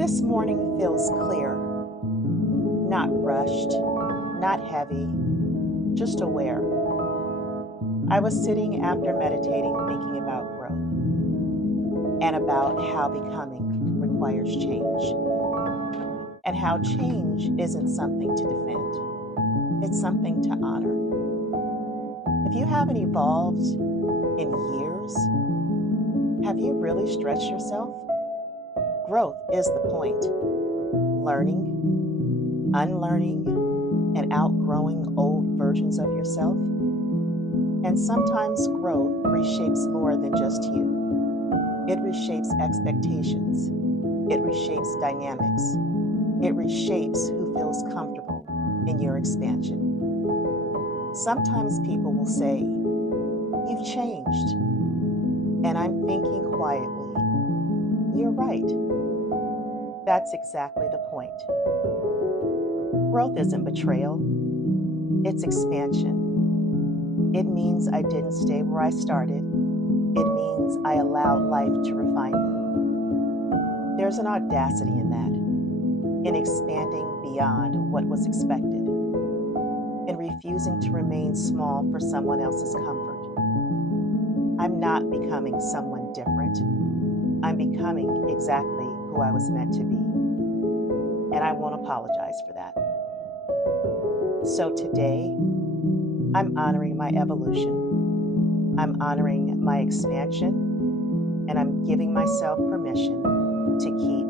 This morning feels clear, not rushed, not heavy, just aware. I was sitting after meditating, thinking about growth and about how becoming requires change, and how change isn't something to defend, it's something to honor. If you haven't evolved in years, have you really stretched yourself? Growth is the point. Learning, unlearning, and outgrowing old versions of yourself. And sometimes growth reshapes more than just you. It reshapes expectations. It reshapes dynamics. It reshapes who feels comfortable in your expansion. Sometimes people will say, "You've changed." And I'm thinking quietly, "You're right." That's exactly the point. Growth isn't betrayal, it's expansion. It means I didn't stay where I started. It means I allowed life to refine me. There's an audacity in that, in expanding beyond what was expected, in refusing to remain small for someone else's comfort. I'm not becoming someone different. I'm becoming exactly who I was meant to be. And I won't apologize for that. So today, I'm honoring my evolution. I'm honoring my expansion. And I'm giving myself permission to keep